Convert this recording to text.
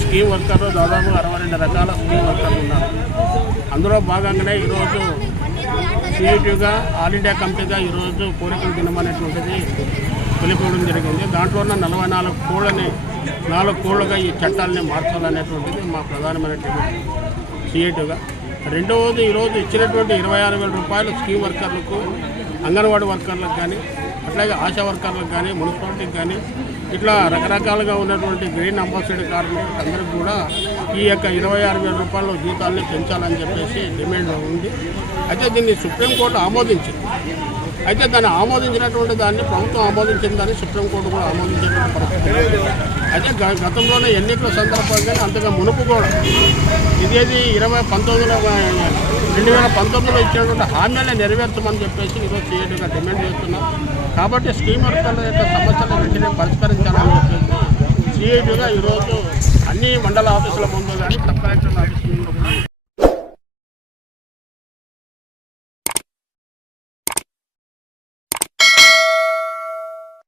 Scheme వర్కర్లు దాదాపు 62 రకాల స్కీమ్ వర్కర్లు ఉన్నారు. అందులో భాగంగానే ఈరోజు సిఐటిగా ఆల్ ఇండియా కమిటీగా ఈరోజు కోరికలు దినమనేటువంటిది పిలుపుకోవడం జరిగింది. దాంట్లో ఉన్న 44 కోళ్ళని 4 కోళ్ళుగా ఈ చట్టాలని మార్చాలనేటువంటిది మా ప్రధానమైనటువంటి సిఐటిగా. రెండవది ఈరోజు ఇచ్చినటువంటి 26,000 రూపాయలు స్కీమ్ వర్కర్లకు, అంగన్వాడీ వర్కర్లకు కానీ, అట్లాగే ఆశా వర్కర్లకు కానీ, మున్సిపాలిటీకి కానీ, ఇట్లా రకరకాలుగా ఉన్నటువంటి గ్రీన్ అంబాసిడర్ కార్మికులకు అందరికీ కూడా ఈ యొక్క 26,000 రూపాయల జీతాలని పెంచాలని చెప్పేసి డిమాండ్ ఉంది. అయితే దీన్ని సుప్రీంకోర్టు ఆమోదించింది. అయితే దాన్ని ఆమోదించినటువంటి దాన్ని ప్రభుత్వం ఆమోదించిందని సుప్రీంకోర్టు కూడా ఆమోదించినటువంటి పరిస్థితి. అయితే గతంలోనే ఎన్నికల సందర్భంగానే అంతగా మునుపు కూడా ఇదేది 2019లో ఇచ్చినటువంటి హామీలే నెరవేర్చమని చెప్పేసి ఈరోజు సిఐటిగా డిమాండ్ చేస్తున్నాం. కాబట్టి స్కీమ్ వర్కర్ల యొక్క సమస్యలను వెంటనే పరిష్కరించాలని చెప్పేసి సిఐటిగా ఈరోజు అన్ని మండల ఆఫీసుల